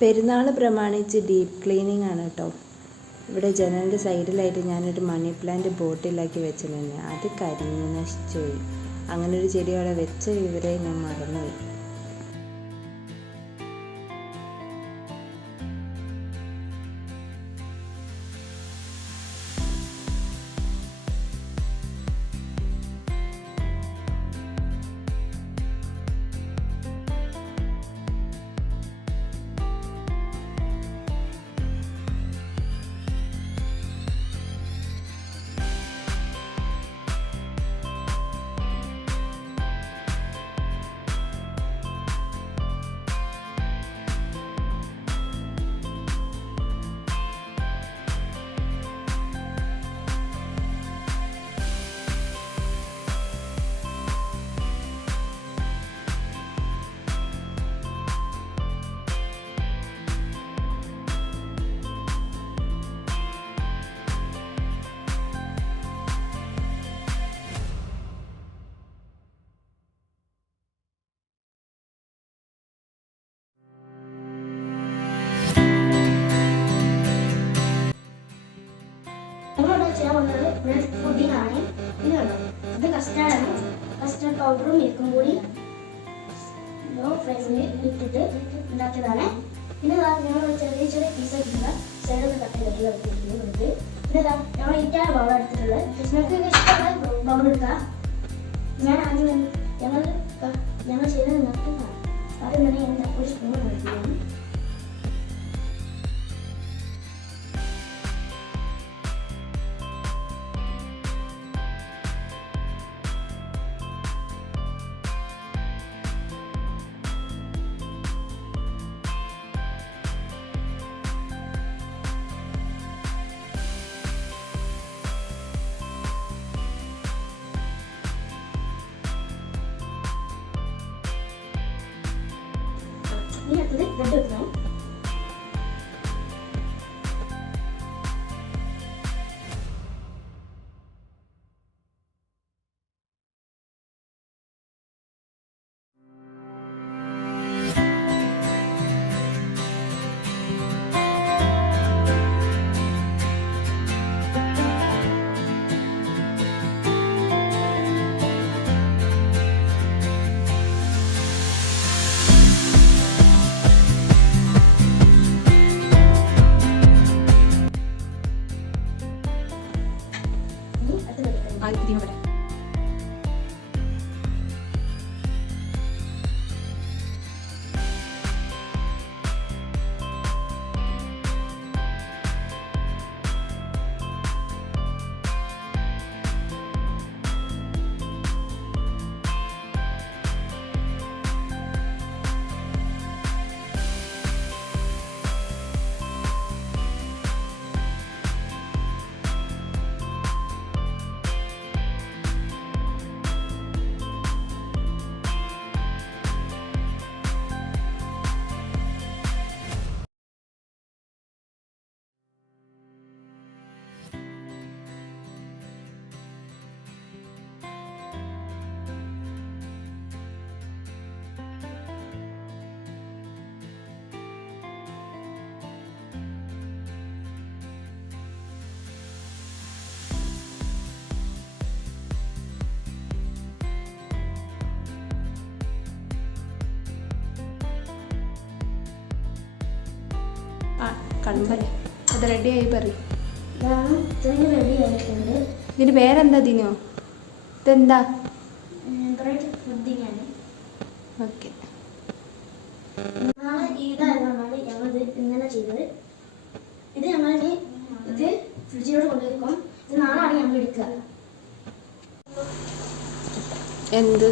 പെരുന്നാൾ പ്രമാണിച്ച് deep cleaning ആണ് കേട്ടോ. ഇവിടെ ജനലിൻ്റെ സൈഡിലായിട്ട് ഞാനൊരു മണി പ്ലാന്റ് ബോട്ടിലാക്കി വെച്ചിട്ടുണ്ട്. അത് കരിഞ്ഞ് നശിച്ചു പോയി. അങ്ങനെ ഒരു ചെടി അവിടെ വെച്ച വിവരെ ഞാൻ മറന്നുപോയി. പുഡിങ്ങാണ്. ഇത് കണ്ടോ, ഇത് കസ്റ്റാർഡാണ്. കസ്റ്റാർഡ് പൗഡറും മിൽക്കും കൂടി ലോ ഫ്ലെയിമിൽ ഇട്ടിട്ട് ഉണ്ടാക്കിയതാണ്. പിന്നെ ഞങ്ങൾ ചെറിയ ചെറിയ പീസ് എടുക്കുക, സൈഡിൽ കട്ട് ചെയ്തിട്ട് വെച്ചിട്ടുണ്ട്. പിന്നെ ഞങ്ങൾ ഈറ്റായ ബൗൾ എടുത്തിട്ടുള്ളത്. നിങ്ങൾക്ക് ഇഷ്ടമുള്ള ബൗൾ എടുക്കുക. ഞാൻ ആദ്യം ഞങ്ങൾ ചെയ്തത് നട്ടുന്നതാണ്. ആദ്യം തന്നെ ഞാൻ ഒരു സ്പൂൺ എടുക്കുകയാണ്. ഇനി അടുത്തത് ബ്രെഡ് വെക്കണം. കണ്ടല്ലേ, അത് റെഡിയായി പറയും. റെഡി ആയിട്ടുണ്ട്. ഇതിന് പേരെന്താ? ഇതിനോ ഇതെന്താ? ബ്രെഡ് പുഡിങ്ങാണ്. ഓക്കെ. നാളെ ഈദായതുകൊണ്ടാണ് ഞങ്ങളിത് ഇങ്ങനെ ചെയ്തത്. ഇത് ഞങ്ങൾ ഇത് ഫ്രിഡ്ജിലോട്ട് കൊണ്ടുവയ്ക്കും. ഇത് നാളെയാണ് ഞങ്ങൾ എടുക്കുക. എന്ത്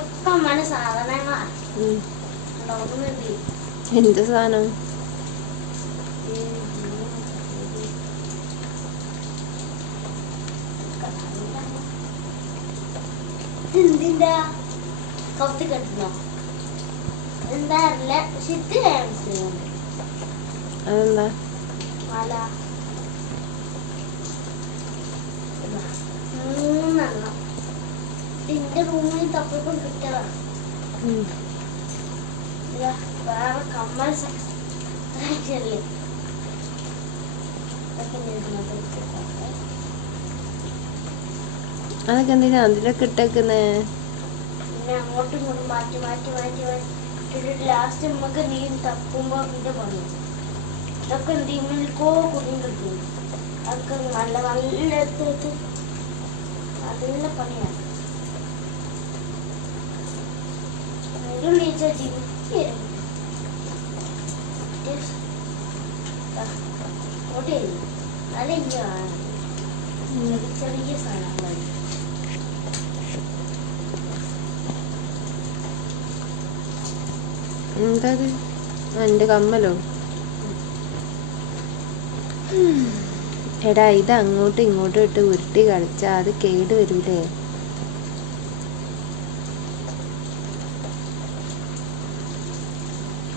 ഒക്കെ അമ്മയുടെ സാധനങ്ങളാണ്. എന്ത് സാധനം? എന്തിന്റെ കത്തി കെട്ടണോ എന്താ അറിയില്ല. പക്ഷെ ഇത് അതെന്താ? മല 3 ഇതിന്റെ റൂമിൽ തപ്പിപ്പം കിട്ടതാണ്. വേറെ കമ്മൽ സെക്ഷനില് അതൊക്കെ എന്തിനാ അതിലൊക്കെ ഇട്ടേക്കുന്നേ? പിന്നെ അങ്ങോട്ടും ഇങ്ങോട്ടും മാറ്റി മാറ്റി മാറ്റി മാറ്റി ലാസ്റ്റ് നമുക്ക് നീ തപ്പുമ്പോ ഇത് പണി ഇതൊക്കെ എന്തെങ്കിലോ കുടുങ്ങിട്ടു. അതൊക്കെ നല്ല നല്ല എടുത്തിട്ട് നല്ല പണിയാണ്. നല്ല ചെറിയ സാധനങ്ങൾ എന്താ എൻ്റെ കമ്മലോ? എടാ ഇത് അങ്ങോട്ടും ഇങ്ങോട്ടും ഇട്ട് ഉരുട്ടി കളിച്ചാൽ അത് കേട് വരൂലേ?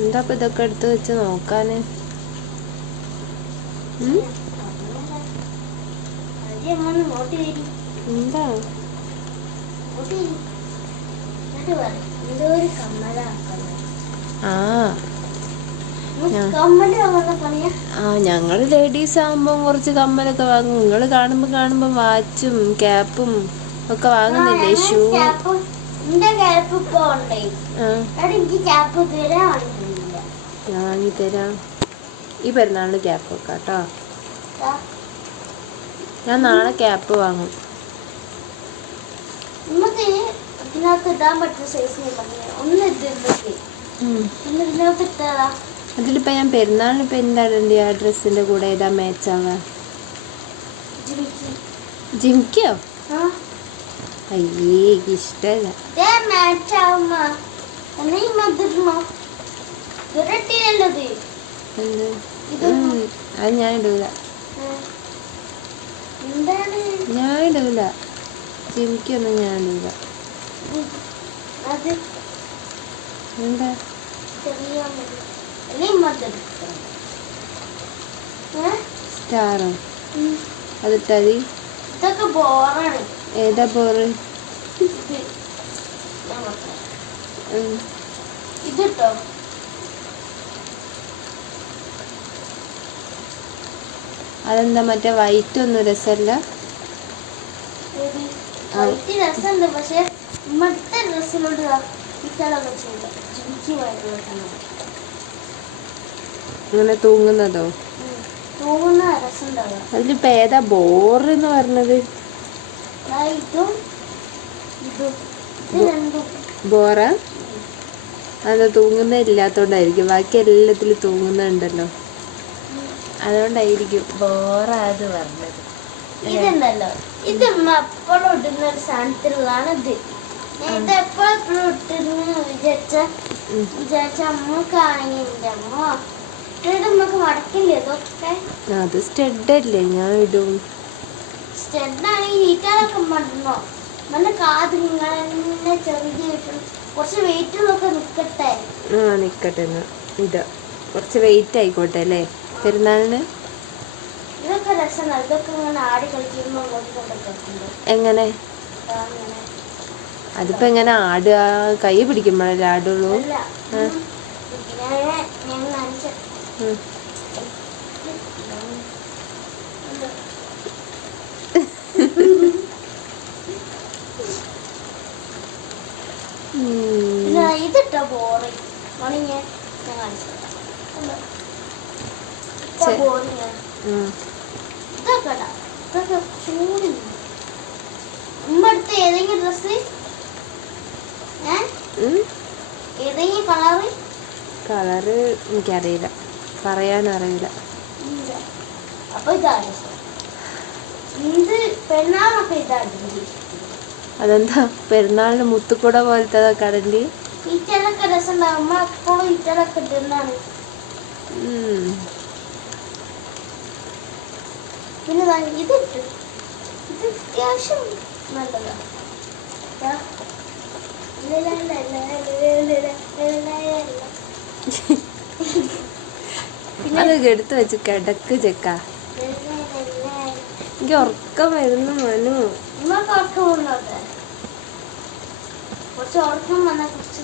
എന്താ ഇപ്പൊ ഇതൊക്കെ എടുത്ത് വെച്ച് നോക്കാന്? എന്താ ഞങ്ങള് ലേഡീസ് ആകുമ്പോ കുറച്ച് കമ്മലൊക്കെ വാങ്ങും. നിങ്ങള് കാണുമ്പോ വാച്ചും ക്യാപ്പും ഒക്കെ വാങ്ങുന്നില്ലേ? ഷൂ വാങ്ങിത്തരാം. ഈ പെരുന്നാളിന് ക്യാപ്പ് വെക്കാം കേട്ടോ. ഞാൻ നാളെ ക്യാപ്പ് വാങ്ങും. അതിലിപ്പോ ഞാൻ പെരുന്നാളിന് ഇപ്പൊ എന്താ ഇടണ്ടേ? ആ ഡ്രസ്സിന്റെ കൂടെ ഏതാ മാച്ചാവാ? ജിമിക്കോ? അയ്യേ ഇഷ്ടല്ല. അത് ഞാൻ ഇടൂല. ജിമിക്കൊന്നും ഞാൻ ഇടൂല. എന്താ സ്റ്റാറോ? അതിട്ടതി ഏതാ ബോറ്? ഇതിട്ടോ അതെന്താ മറ്റേ വൈറ്റ് ഒന്നും രസമല്ല? രസമുണ്ട്. പക്ഷെ ഇമ്മത്തെ ഡ്രസ്സിനോട് ഇങ്ങനെ തൂങ്ങുന്നതോ? തൂങ്ങുന്ന രസമുണ്ടാവുക. അതിലിപ്പോ ഏതാ ബോറെന്ന് പറഞ്ഞത്? ബോറാ? അത് തൂങ്ങുന്ന ഇല്ലാത്തോണ്ടായിരിക്കും. ബാക്കി എല്ലാത്തിലും തൂങ്ങുന്നുണ്ടല്ലോ, അതുകൊണ്ടായിരിക്കും ബോറാത് പറഞ്ഞത്. ഇതുണ്ടല്ലോ, ഇത് എപ്പോഴും ഇടുന്ന ഒരു സാധനത്തിലുള്ളതാണ് ഇത്. ഇത് എപ്പോഴും ഇട്ടിരുന്ന് വിചാരിച്ച അമ്മക്കാണെങ്കിൽ അമ്മ നമുക്ക് മടക്കില്ലേ ഇതൊക്കെ? അത് സ്റ്റഡല്ലേ, ഞാൻ ഇടും. സ്റ്റഡാണെങ്കിൽ നീറ്റാലൊക്കെ മടണോ? നല്ല കാത് നിങ്ങളെ ചെറിയ കുറച്ച് വെയിറ്റുള്ളൊക്കെ നിക്കട്ടെ. നിക്കട്ടെ ഇതാ കുറച്ച് വെയിറ്റ് ആയിക്കോട്ടെ അല്ലേ പെരുന്നാളിന്. ഇതൊക്കെ രസമാണ്. ഇതൊക്കെ ഇങ്ങനെ ആടി കളിക്കുമ്പോ എങ്ങനെ? അതിപ്പോ എങ്ങനെ ആടുക? കൈ പിടിക്കുമ്പോഴല്ലേ ആടുള്ളൂ. ഇതിട്ടോ ബോറിങ് ഉമ്മടുത്ത് ഏതെങ്കിലും ഡ്രസ് ഏതെങ്കിലും കളറ് എനിക്കറിയില്ല, പറയാനറിയില്ല. അപ്പൊ ഇതാണ് ഇത് പെരുന്നാളൊക്കെ ഇതാണ്. അതെന്താ പെരുന്നാളിന് മുത്തുക്കുട പോലത്തെ കടണ്ടി? ഈറ്റലൊക്കെ രസമുണ്ടാവും. അമ്മ എപ്പോഴും ഈറ്റലൊക്കെ ഇടുന്നതാണ്. പിന്നെ ഇത് ഇത് അത്യാവശ്യം നല്ലതാ. അതൊക്കെ എടുത്ത് വെച്ച് കിടക്ക് ചെക്ക. എനിക്ക് ഉറക്കം വരുന്നു മനു. നിങ്ങൾക്ക് ഉറക്കം വന്നോട്ടെ? കുറച്ച് ഉറക്കം വന്നാൽ കുറച്ച്